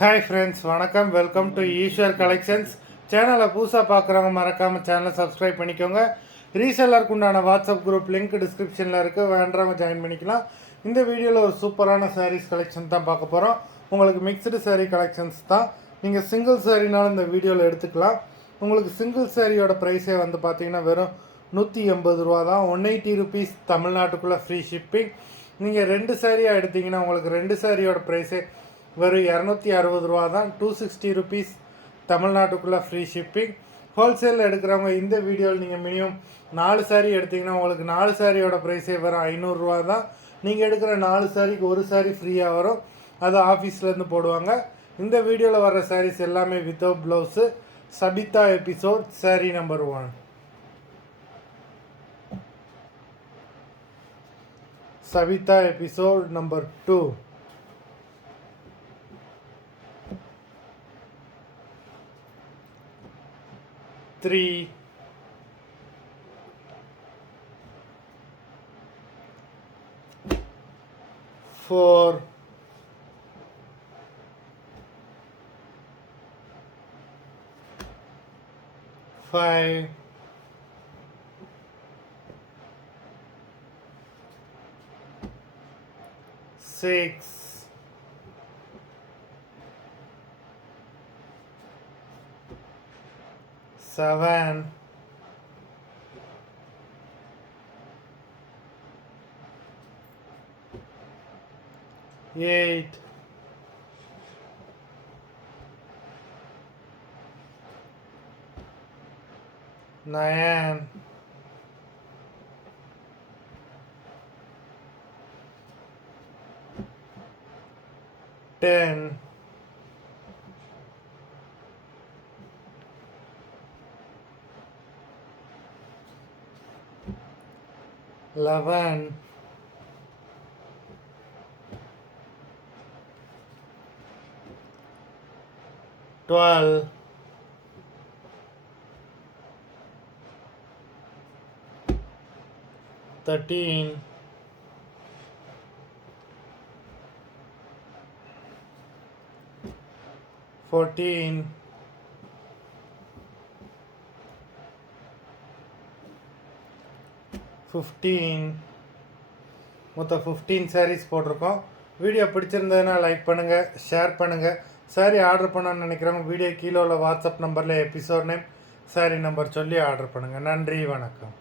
Hi friends, வணக்கம். Welcome to Eswar collections. சேனலை புதுசாக பார்க்குறவங்க மறக்காமல் சேனலை சப்ஸ்கிரைப் பண்ணிக்கோங்க. ரீசெல்லருக்கு உண்டான வாட்ஸ்அப் குரூப் லிங்க் டிஸ்கிரிப்ஷனில் இருக்குது, வேண்டவங்க ஜாயின் பண்ணிக்கலாம். இந்த வீடியோவில் ஒரு சூப்பரான சாரீஸ் கலெக்ஷன் தான் பார்க்க போகிறோம். உங்களுக்கு மிக்சடு சாரீ கலெக்ஷன்ஸ் தான். நீங்கள் சிங்கிள் சாரீனாலும் இந்த வீடியோவில் எடுத்துக்கலாம். உங்களுக்கு சிங்கிள் சாரியோட ப்ரைஸே வந்து பார்த்தீங்கன்னா வெறும் 180 ரூபா தான். 180 ருபீஸ் தமிழ்நாட்டுக்குள்ளே ஃப்ரீ ஷிப்பிங். நீங்கள் 2 சாரியாக எடுத்திங்கன்னா உங்களுக்கு 2 சாரியோட ப்ரைஸே வெறும் 260 ரூபா தான். 260 ருபீஸ் தமிழ்நாட்டுக்குள்ளே ஃப்ரீ ஷிப்பிங். ஹோல்சேலில் எடுக்கிறவங்க இந்த வீடியோவில் நீங்கள் மினிமம் 4 சாரீ எடுத்திங்கன்னா உங்களுக்கு 4 சாரியோட ப்ரைஸே வெறும் 500 ரூபா தான். நீங்கள் எடுக்கிற 4 சாரிக்கு ஒரு சாரீ ஃப்ரீயாக வரும். அது ஆஃபீஸ்லேருந்து போடுவாங்க. இந்த வீடியோவில் வர சாரீஸ் எல்லாமே வித்தவுட் ப்ளவுஸு. சபிதா எபிசோட் சாரீ நம்பர் 1. Sabitha episode number 2. 3, 4, 5, 6, 7, 8, 9, 10, 11, 12, 13, 14, 15. மொத்தம் 15 சாரீஸ் போட்டிருக்கோம். வீடியோ பிடிச்சிருந்ததுன்னா லைக் பண்ணுங்கள், ஷேர் பண்ணுங்கள். சாரீ ஆர்டர் பண்ணணும்னு நினைக்கிறவங்க வீடியோ கீழே உள்ள வாட்ஸ்அப் நம்பரில் எபிசோட் நேம், சாரீ நம்பர் சொல்லி ஆர்டர் பண்ணுங்கள். நன்றி, வணக்கம்.